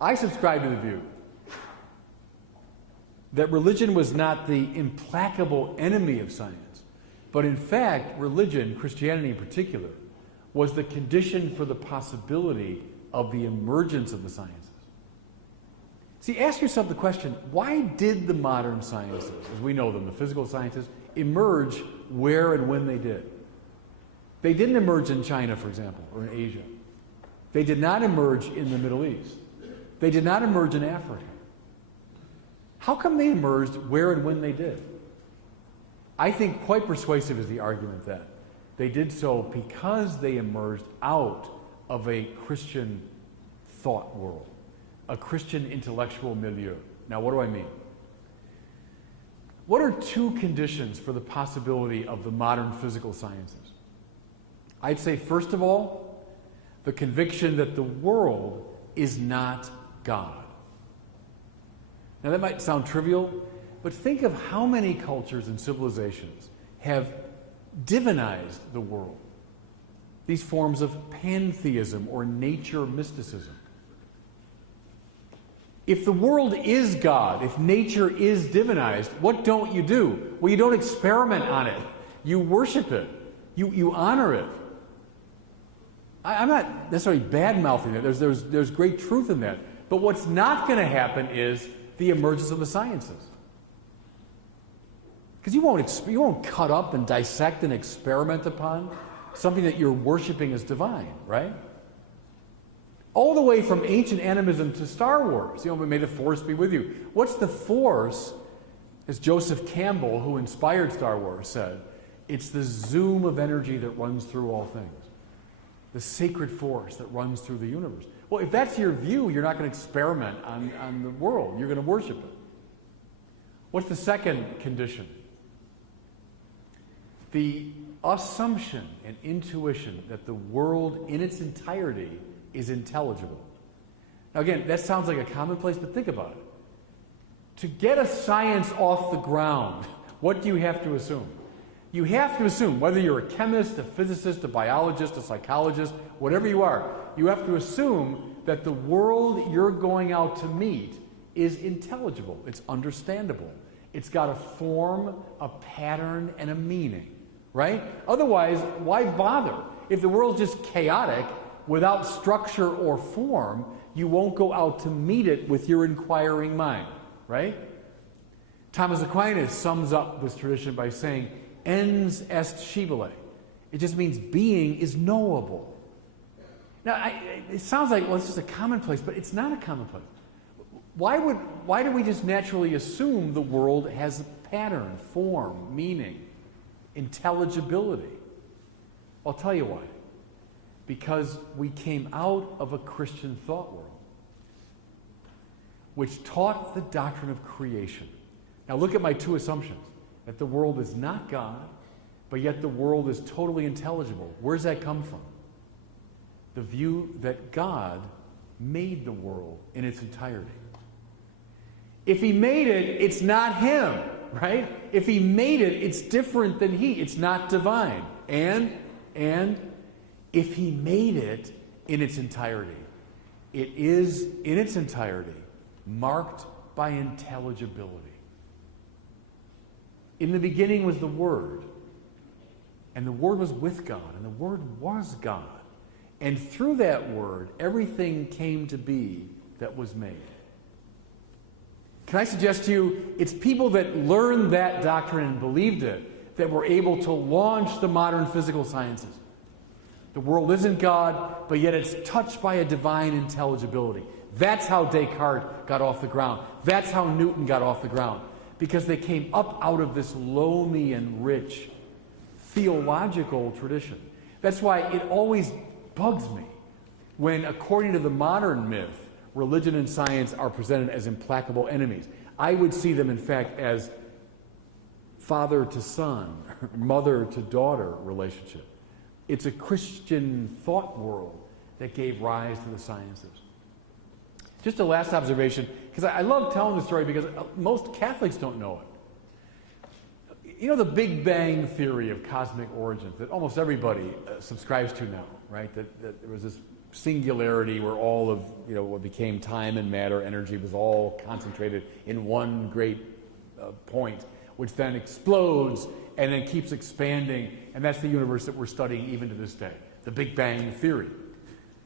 I subscribe to the view that religion was not the implacable enemy of science, but in fact, religion, Christianity in particular, was the condition for the possibility of the emergence of the sciences. See, ask yourself the question, why did the modern sciences, as we know them, the physical sciences, emerge where and when they did? They didn't emerge in China, for example, or in Asia. They did not emerge in the Middle East. They did not emerge in Africa. How come they emerged where and when they did? I think quite persuasive is the argument that they did so because they emerged out of a Christian thought world, a Christian intellectual milieu. Now, what do I mean? What are two conditions for the possibility of the modern physical sciences? I'd say, first of all, the conviction that the world is not God. Now, that might sound trivial, but think of how many cultures and civilizations have divinized the world. These forms of pantheism or nature mysticism. If the world is God, if nature is divinized, what don't you do? Well, you don't experiment on it. You worship it. You honor it. I'm not necessarily bad-mouthing it. There's great truth in that. But what's not going to happen is the emergence of the sciences. Because you won't cut up and dissect and experiment upon something that you're worshiping as divine, right? All the way from ancient animism to Star Wars. May the Force be with you. What's the Force? As Joseph Campbell, who inspired Star Wars, said, it's the zoom of energy that runs through all things. The sacred force that runs through the universe. Well, if that's your view, you're not going to experiment on the world. You're going to worship it. What's the second condition? The assumption and intuition that the world in its entirety is intelligible. Now again, that sounds like a commonplace, but think about it. To get a science off the ground, what do you have to assume? You have to assume, whether you're a chemist, a physicist, a biologist, a psychologist, whatever you are, you have to assume that the world you're going out to meet is intelligible. It's understandable. It's got a form, a pattern, and a meaning, right? Otherwise, why bother? If the world's just chaotic, without structure or form, you won't go out to meet it with your inquiring mind, right? Thomas Aquinas sums up this tradition by saying, ens est scibile. It just means being is knowable. Now, it sounds like, well, it's just a commonplace, but it's not a commonplace. Why do we just naturally assume the world has a pattern, form, meaning, intelligibility? I'll tell you why. Because we came out of a Christian thought world, which taught the doctrine of creation. Now look at my two assumptions. That the world is not God, but yet the world is totally intelligible. Where does that come from? The view that God made the world in its entirety. If he made it, it's not him, right? If he made it, it's different than he. It's not divine. And if he made it in its entirety, it is in its entirety marked by intelligibility. In the beginning was the Word, and the Word was with God, and the Word was God. And through that Word, everything came to be that was made. Can I suggest to you, it's people that learned that doctrine and believed it that were able to launch the modern physical sciences. The world isn't God, but yet it's touched by a divine intelligibility. That's how Descartes got off the ground. That's how Newton got off the ground. Because they came up out of this loamy and rich theological tradition. That's why it always bugs me when, according to the modern myth, religion and science are presented as implacable enemies. I would see them, in fact, as father to son, mother to daughter relationship. It's a Christian thought world that gave rise to the sciences. Just a last observation, because I love telling the story because most Catholics don't know it. You know the Big Bang theory of cosmic origins that almost everybody subscribes to now, right? That there was this singularity where all of what became time and matter, energy, was all concentrated in one great point, which then explodes and then keeps expanding, and that's the universe that we're studying even to this day, the Big Bang Theory.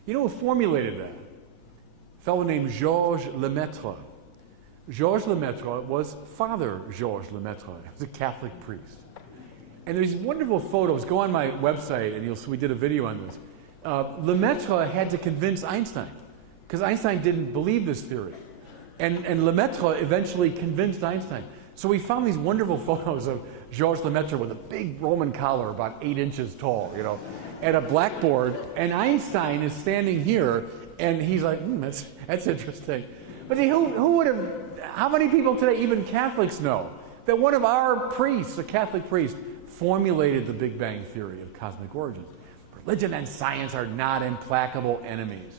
You know who formulated that? A fellow named Georges Lemaitre. Georges Lemaitre was Father Georges Lemaitre. He was a Catholic priest. And there's wonderful photos. Go on my website and you'll see we did a video on this. Lemaitre had to convince Einstein, because Einstein didn't believe this theory. And Lemaitre eventually convinced Einstein. So we found these wonderful photos of Georges Lemaitre with a big Roman collar about 8 inches tall, at a blackboard, and Einstein is standing here, and he's like, that's interesting. But see, who would have, how many people today, even Catholics, know that one of our priests, a Catholic priest, formulated the Big Bang Theory of cosmic origins? Religion and science are not implacable enemies.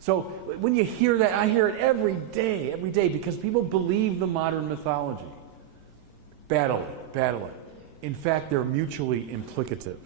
So when you hear that, I hear it every day, because people believe the modern mythology. Battle it. In fact, they're mutually implicative.